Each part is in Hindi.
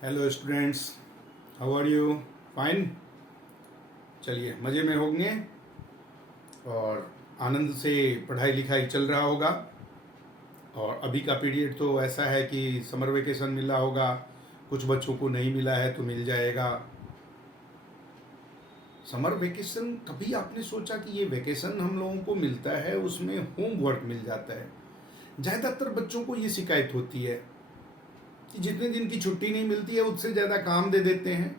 Hello students, how are you? Fine. चलिए, मज़े में होंगे और आनंद से पढ़ाई लिखाई चल रहा होगा। और अभी का पीरियड तो ऐसा है कि समर वेकेशन मिला होगा, कुछ बच्चों को नहीं मिला है तो मिल जाएगा। समर वेकेशन, कभी आपने सोचा कि ये वेकेशन हम लोगों को मिलता है उसमें होमवर्क मिल जाता है? ज़्यादातर बच्चों को ये शिकायत होती है कि जितने दिन की छुट्टी नहीं मिलती है उससे ज़्यादा काम दे देते हैं,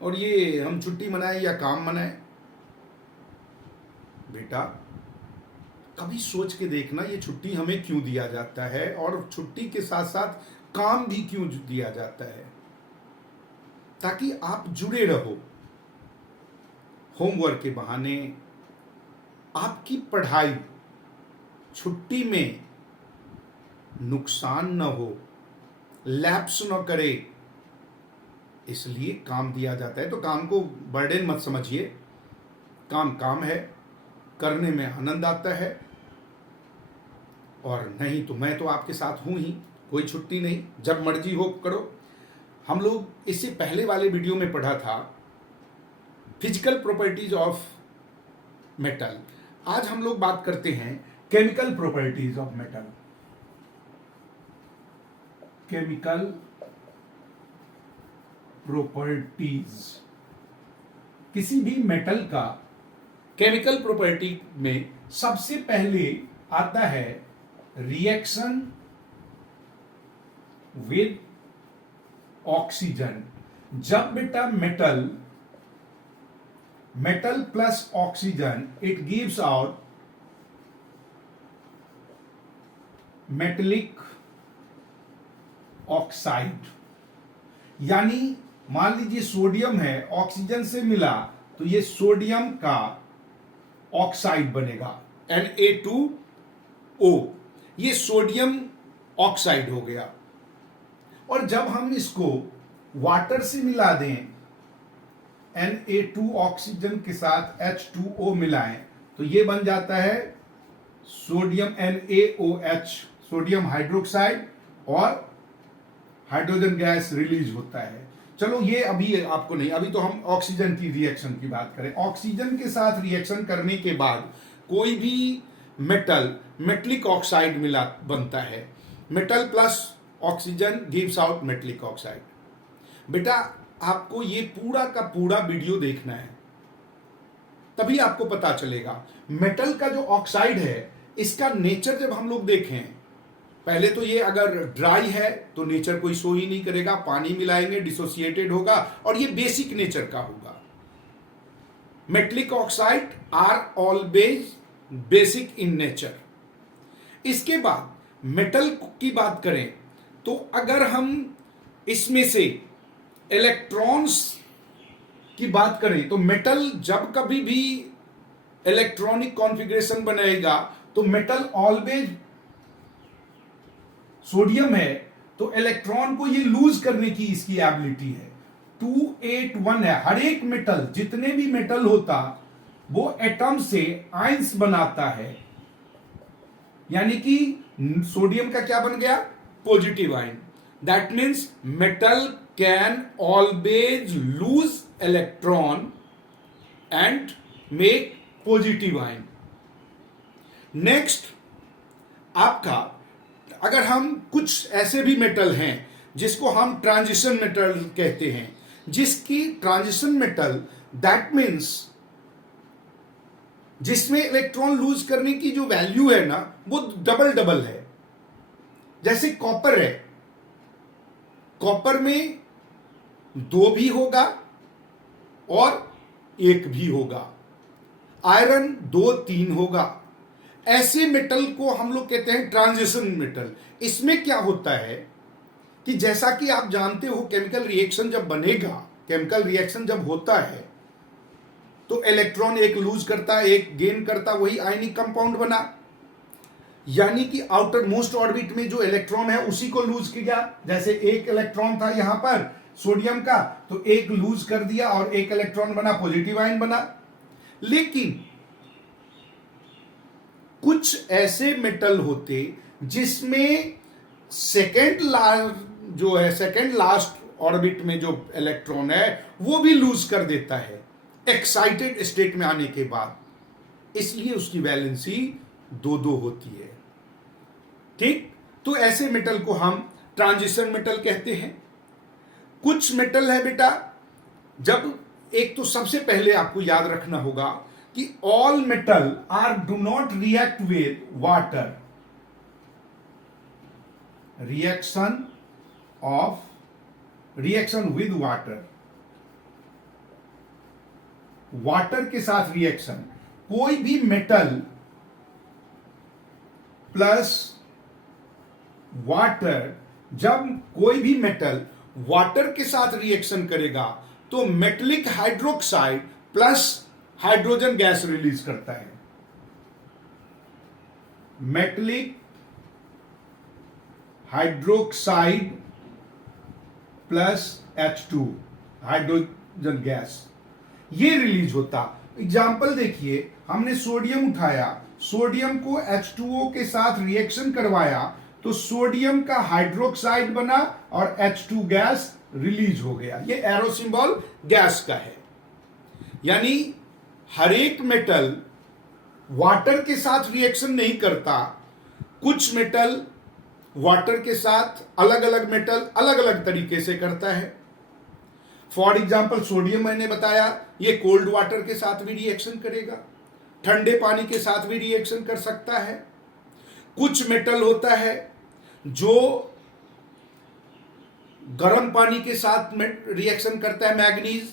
और ये हम छुट्टी मनाएं या काम मनाएं। बेटा, कभी सोच के देखना ये छुट्टी हमें क्यों दिया जाता है, और छुट्टी के साथ साथ काम भी क्यों दिया जाता है? ताकि आप जुड़े रहो। होमवर्क के बहाने आपकी पढ़ाई छुट्टी में नुकसान न हो, लैप्स न करे, इसलिए काम दिया जाता है। तो काम को बर्डन मत समझिए। काम काम है, करने में आनंद आता है। और नहीं तो मैं तो आपके साथ हूं ही, कोई छुट्टी नहीं, जब मर्जी हो करो। हम लोग इससे पहले वाले वीडियो में पढ़ा था फिजिकल प्रॉपर्टीज ऑफ मेटल। आज हम लोग बात करते हैं chemical properties of metal. Chemical properties, किसी भी मेटल का केमिकल प्रॉपर्टी में सबसे पहले आता है रिएक्शन विद ऑक्सीजन। जब बेटा metal plus oxygen, it gives out metallic oxide. यानी मान लीजिए सोडियम है, ऑक्सीजन से मिला तो ये सोडियम का ऑक्साइड बनेगा, Na2O। ये सोडियम ऑक्साइड हो गया। और जब हम इसको वाटर से मिला दें, Na2 ऑक्सीजन के साथ H2O मिलाएं, तो ये बन जाता है सोडियम NaOH, सोडियम हाइड्रोक्साइड, और हाइड्रोजन गैस रिलीज होता है। चलो ये अभी आपको नहीं, अभी तो हम ऑक्सीजन की रिएक्शन की बात करें। ऑक्सीजन के साथ रिएक्शन करने के बाद कोई भी मेटलिक ऑक्साइड मिला बनता है। Metal plus oxygen gives out metallic oxide. बेटा, आपको ये पूरा का पूरा वीडियो देखना है, तभी आपको पता चलेगा। मेटल का जो ऑक्साइड है, इसका नेचर जब हम लोग देखें, पहले तो ये अगर ड्राई है तो नेचर कोई शो ही नहीं करेगा, पानी मिलाएंगे डिसोसिएटेड होगा, और ये बेसिक नेचर का होगा। Metallic oxide are always basic in nature. इसके बाद मेटल की बात करें तो अगर हम इसमें से इलेक्ट्रॉन्स की बात करें तो मेटल जब कभी भी इलेक्ट्रॉनिक कॉन्फ़िगरेशन बनाएगा तो मेटल ऑलवेज, सोडियम है तो इलेक्ट्रॉन को ये लूज करने की इसकी एबिलिटी है। 281 है। हर एक मेटल, जितने भी मेटल होता वो एटम से आयंस बनाता है। यानी कि सोडियम का क्या बन गया? Positive ion. That means metal can always loose electron and make positive ion. Next, आपका अगर हम कुछ ऐसे भी मेटल हैं जिसको हम ट्रांजिशन मेटल कहते हैं, जिसकी ट्रांजिशन मेटल, दैट मीन्स जिसमें इलेक्ट्रॉन लूज करने की जो वैल्यू है ना, वो डबल है। जैसे कॉपर है, कॉपर में 2 भी होगा और 1 भी होगा। आयरन 2 3 होगा। ऐसे मेटल को हम लोग कहते हैं ट्रांजिशन मेटल। इसमें क्या होता है कि जैसा कि आप जानते हो, केमिकल रिएक्शन जब बनेगा, केमिकल रिएक्शन जब होता है तो इलेक्ट्रॉन एक लूज करता, एक गेन करता, वही आयनिक कंपाउंड बना। यानी कि आउटर मोस्ट ऑर्बिट में जो इलेक्ट्रॉन है उसी को लूज किया। जैसे एक इलेक्ट्रॉन था यहां पर सोडियम का, तो एक लूज कर दिया और एक इलेक्ट्रॉन बना, पॉजिटिव आयन बना। लेकिन कुछ ऐसे मेटल होते जिसमें सेकेंड लास्ट ऑर्बिट में जो इलेक्ट्रॉन है वो भी लूज कर देता है एक्साइटेड स्टेट में आने के बाद, इसलिए उसकी वैलेंसी 2-2 होती है। ठीक, तो ऐसे मेटल को हम ट्रांजिशन मेटल कहते हैं। कुछ मेटल है बेटा, जब एक तो सबसे पहले आपको याद रखना होगा कि all metal are do not react with water, reaction with water, water के साथ रिएक्शन, कोई भी मेटल प्लस वाटर, जब कोई भी मेटल वाटर के साथ रिएक्शन करेगा तो metallic hydroxide plus hydrogen gas release करता है। Metallic hydroxide plus H2 hydrogen gas ये रिलीज होता। एग्जाम्पल देखिए, हमने सोडियम उठाया, सोडियम को H2O के साथ रिएक्शन करवाया तो सोडियम का हाइड्रोक्साइड बना और H2 गैस रिलीज हो गया। ये एरो सिंबल गैस का है। यानी हर एक मेटल वाटर के साथ रिएक्शन नहीं करता, कुछ मेटल वाटर के साथ, अलग अलग मेटल अलग अलग तरीके से करता है। फॉर एग्जाम्पल सोडियम मैंने बताया, ये कोल्ड वाटर के साथ भी रिएक्शन करेगा, ठंडे पानी के साथ भी रिएक्शन कर सकता है। कुछ मेटल होता है जो गर्म पानी के साथ रिएक्शन करता है, मैग्नीज।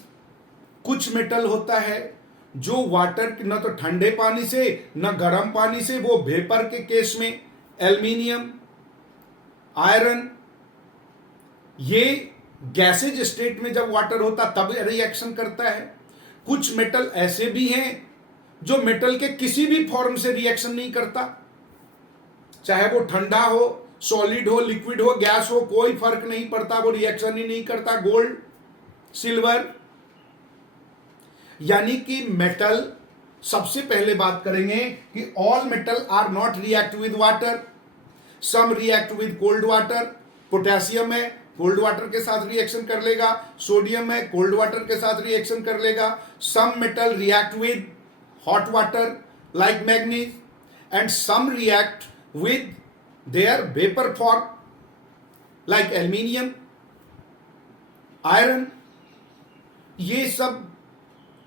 कुछ मेटल होता है जो वाटर, न तो ठंडे पानी से न गर्म पानी से, वो वेपर के केस में एल्यूमिनियम, आयरन, ये गैसेज स्टेट में जब वाटर होता तब रिएक्शन करता है। कुछ मेटल ऐसे भी हैं जो मेटल के किसी भी फॉर्म से रिएक्शन नहीं करता, चाहे वो ठंडा हो, सॉलिड हो, लिक्विड हो, गैस हो, कोई फर्क नहीं पड़ता, वो रिएक्शन ही नहीं करता। Gold, silver. यानी कि मेटल, सबसे पहले बात करेंगे कि all metal are not react with water, some react with cold water. Potassium है, कोल्ड वाटर के साथ रिएक्शन कर लेगा। सोडियम है, कोल्ड वाटर के साथ रिएक्शन कर लेगा। Some metal react with hot water like manganese, and some react with their vapor form like aluminium, iron। ये सब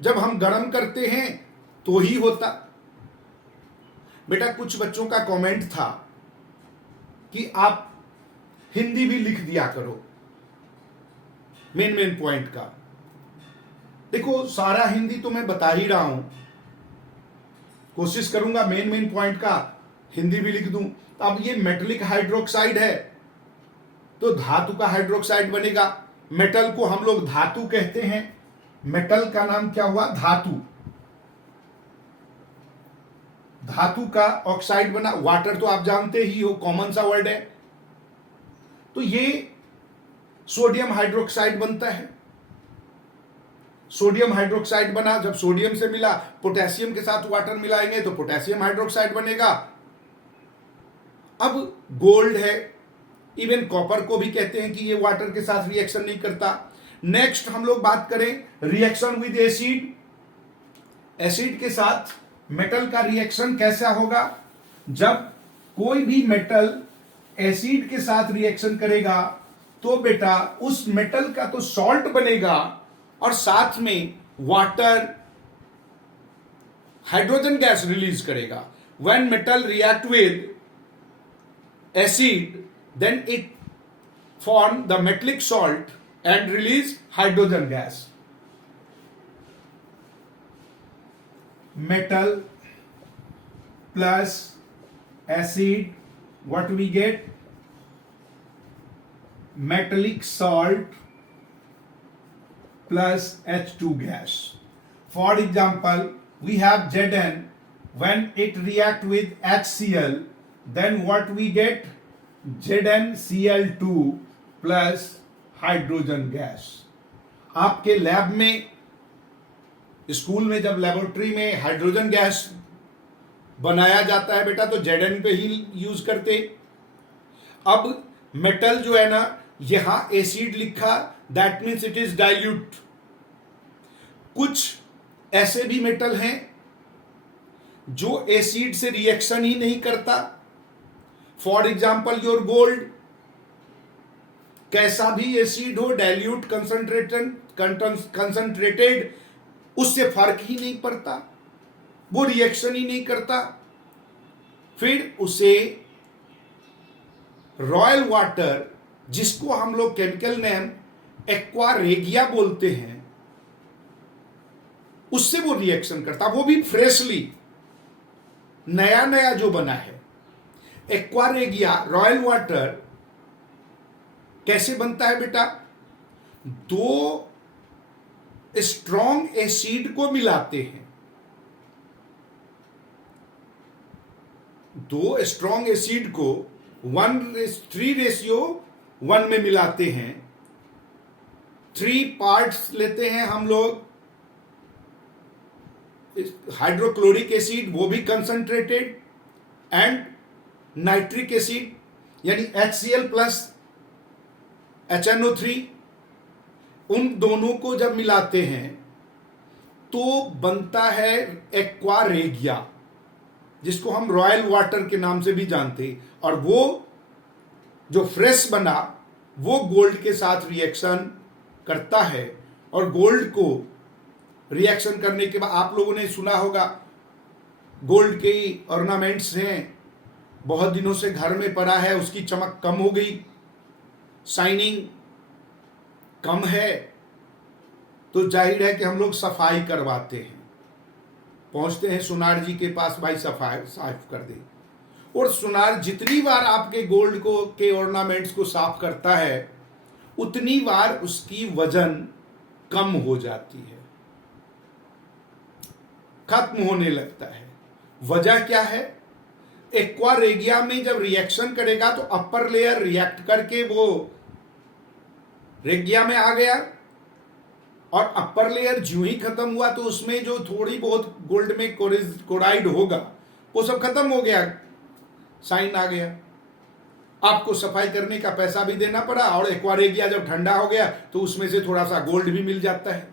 जब हम गर्म करते हैं तो ही होता। बेटा कुछ बच्चों का कमेंट था कि आप हिंदी भी लिख दिया करो मेन पॉइंट का। देखो सारा हिंदी तो मैं बता ही रहा हूं, कोशिश करूंगा मेन पॉइंट का हिंदी भी लिख दूं। अब ये मेटलिक हाइड्रोक्साइड है तो धातु का हाइड्रोक्साइड बनेगा। मेटल को हम लोग धातु कहते हैं, मेटल का नाम क्या हुआ? धातु। धातु का ऑक्साइड बना। वाटर तो आप जानते ही हो, कॉमन सा वर्ड है। तो ये सोडियम हाइड्रोक्साइड बनता है। सोडियम हाइड्रोक्साइड बना, जब सोडियम से मिला, पोटेशियम के साथ वाटर मिलाएंगे तो पोटेशियम हाइड्रोक्साइड बनेगा। अब गोल्ड है, इवन कॉपर को भी कहते हैं कि ये वाटर के साथ रिएक्शन नहीं करता। नेक्स्ट हम लोग बात करें रिएक्शन विद एसिड। एसिड के साथ मेटल का रिएक्शन कैसा होगा? जब कोई भी मेटल एसिड के साथ रिएक्शन करेगा तो बेटा उस मेटल का तो सॉल्ट बनेगा और साथ में वाटर, हाइड्रोजन गैस रिलीज करेगा। When metal react with acid, then it form the metallic salt and release hydrogen gas. Metal plus acid, what we get? Metallic salt plus H2 gas. For example, we have Zn. When it react with HCl, then what we get? ZnCl2 plus hydrogen gas. आपके लैब में, स्कूल में जब लेबोरेटरी में हाइड्रोजन गैस बनाया जाता है बेटा तो Zn पे ही यूज करते। अब मेटल जो है ना, यहां एसिड लिखा, that means it is dilute. कुछ ऐसे भी मेटल हैं जो एसिड से रिएक्शन ही नहीं करता। फॉर एग्जाम्पल योर गोल्ड, कैसा भी एसिड हो, डाइल्यूट, कंसंट्रेटेड, उससे फर्क ही नहीं पड़ता, वो रिएक्शन ही नहीं करता। फिर उसे रॉयल वाटर, जिसको हम लोग केमिकल नेम एक्वा रेगिया बोलते हैं, उससे वो रिएक्शन करता, वो भी फ्रेशली, नया नया जो बना है। एक्वा रेगिया, रॉयल वाटर कैसे बनता है बेटा? दो स्ट्रॉन्ग एसिड को मिलाते हैं, दो स्ट्रॉन्ग एसिड को 1:3:1 में मिलाते हैं। 3 पार्ट्स लेते हैं हम लोग हाइड्रोक्लोरिक एसिड, वो भी कंसंट्रेटेड, एंड नाइट्रिक एसिड यानी HCl प्लस HNO3। उन दोनों को जब मिलाते हैं तो बनता है एक्वा रेगिया, जिसको हम रॉयल वाटर के नाम से भी जानते हैं। और वो जो फ्रेश बना वो गोल्ड के साथ रिएक्शन करता है, और गोल्ड को रिएक्शन करने के बाद आप लोगों ने सुना होगा गोल्ड के ऑर्नामेंट्स हैं, बहुत दिनों से घर में पड़ा है, उसकी चमक कम हो गई, शाइनिंग कम है, तो जाहिर है कि हम लोग सफाई करवाते हैं, पहुंचते हैं सुनार जी के पास, भाई सफाई साफ कर दे। और सुनार जितनी बार आपके गोल्ड को के ऑर्नामेंट्स को साफ करता है, उतनी बार उसकी वजन कम हो जाती है, खत्म होने लगता है। वजह क्या है? एक्वा रेगिया में जब रिएक्शन करेगा तो अपर लेयर रिएक्ट करके वो रेगिया में आ गया, और अपर लेयर ज्यों ही खत्म हुआ तो उसमें जो थोड़ी बहुत गोल्ड में क्लोराइड होगा वो सब खत्म हो गया, साइन आ गया। आपको सफाई करने का पैसा भी देना पड़ा, और एक्वा रेगिया जब ठंडा हो गया तो उसमें से थोड़ा सा गोल्ड भी मिल जाता है,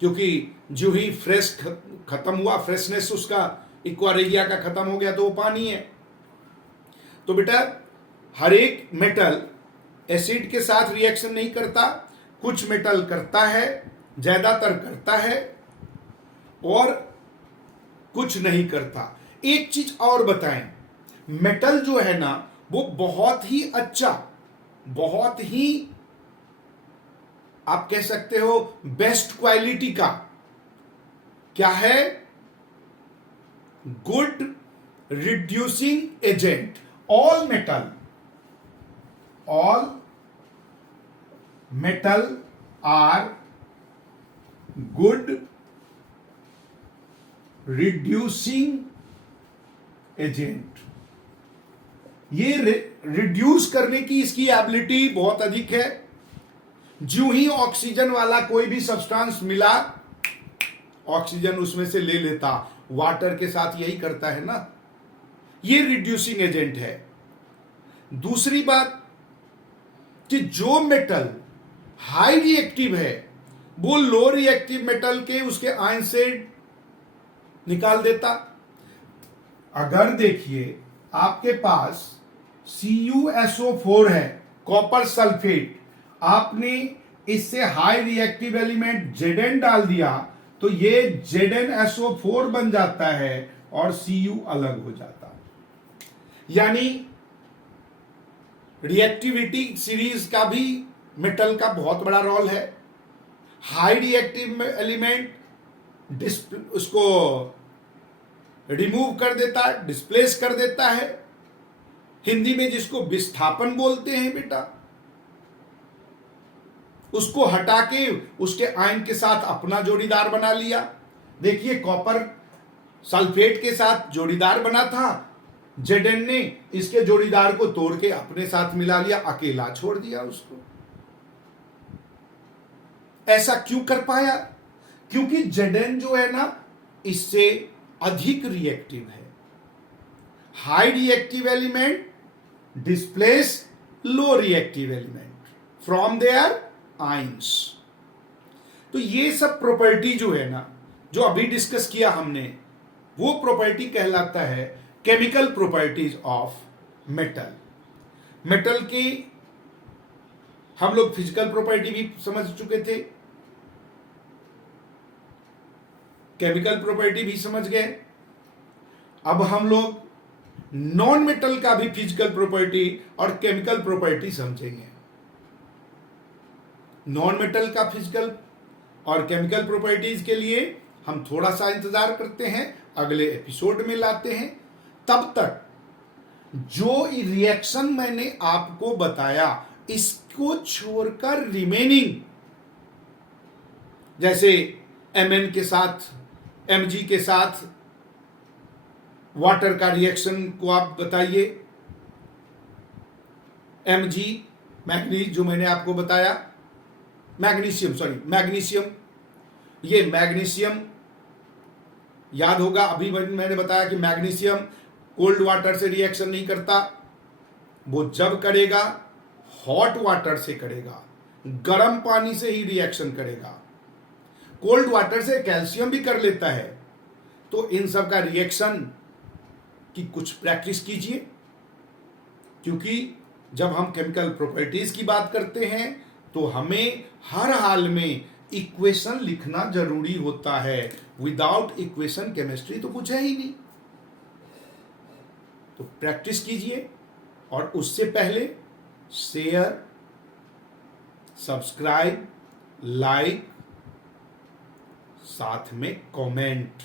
क्योंकि जो ही फ्रेश खत्म हुआ, फ्रेशनेस उसका एक्वा रेगिया का खत्म हो गया, तो वो पानी है। तो बेटा हर एक मेटल एसिड के साथ रिएक्शन नहीं करता, कुछ मेटल करता है, ज्यादातर करता है, और कुछ नहीं करता। एक चीज और बताएं, मेटल जो है ना वो बहुत ही अच्छा, बहुत ही आप कह सकते हो बेस्ट क्वालिटी का क्या है? Good reducing agent. All metal are good reducing agent. ये रिड्यूस करने की इसकी एबिलिटी बहुत अधिक है। जो ही ऑक्सीजन वाला कोई भी सब्सटेंस मिला, ऑक्सीजन उसमें से ले लेता, वाटर के साथ यही करता है ना, ये रिड्यूसिंग एजेंट है। दूसरी बात कि जो मेटल हाई रिएक्टिव है वो लो रिएक्टिव मेटल के उसके आयन से निकाल देता। अगर देखिए आपके पास CuSO4 है, कॉपर सल्फेट, आपने इससे हाई रिएक्टिव एलिमेंट Zn डाल दिया तो ये ZnSO4 बन जाता है और Cu अलग हो जाता है। यानी रिएक्टिविटी सीरीज का भी मेटल का बहुत बड़ा रोल है। हाई रिएक्टिव एलिमेंट उसको रिमूव कर देता है, डिस्प्लेस कर देता है, हिंदी में जिसको विस्थापन बोलते हैं बेटा, उसको हटा के उसके आयन के साथ अपना जोड़ीदार बना लिया। देखिए कॉपर सल्फेट के साथ जोड़ीदार बना था, Zn ने इसके जोड़ीदार को तोड़ के अपने साथ मिला लिया, अकेला छोड़ दिया उसको। ऐसा क्यों कर पाया? क्योंकि Zn जो है ना इससे अधिक रिएक्टिव है। High reactive element displace low reactive element from their ions। तो ये सब प्रॉपर्टी जो है ना, जो अभी डिस्कस किया हमने, वो प्रॉपर्टी कहलाता है chemical properties of metal. Metal की हम लोग फिजिकल प्रॉपर्टी भी समझ चुके थे, केमिकल प्रॉपर्टी भी समझ गए। अब हम लोग नॉन मेटल का भी फिजिकल प्रॉपर्टी और केमिकल प्रॉपर्टी समझेंगे। नॉन मेटल का फिजिकल और केमिकल प्रॉपर्टीज के लिए हम थोड़ा सा इंतजार करते हैं, अगले एपिसोड में लाते हैं। तब तक जो रिएक्शन मैंने आपको बताया, इसको छोड़कर रिमेनिंग, जैसे Mn के साथ Mg के साथ वाटर का रिएक्शन को आप बताइए। Mg मैग्नीज जो मैंने आपको बताया, मैग्नीशियम, ये मैग्नीशियम याद होगा, अभी मैंने बताया कि मैग्नीशियम कोल्ड वाटर से रिएक्शन नहीं करता, वो जब करेगा हॉट वाटर से करेगा, गर्म पानी से ही रिएक्शन करेगा। कोल्ड वाटर से कैल्शियम भी कर लेता है। तो इन सब का रिएक्शन की कुछ प्रैक्टिस कीजिए, क्योंकि जब हम केमिकल प्रॉपर्टीज की बात करते हैं तो हमें हर हाल में इक्वेशन लिखना जरूरी होता है। विदाउट इक्वेशन केमिस्ट्री तो कुछ है ही नहीं। तो प्रैक्टिस कीजिए, और उससे पहले शेयर, सब्सक्राइब, लाइक, साथ में कमेंट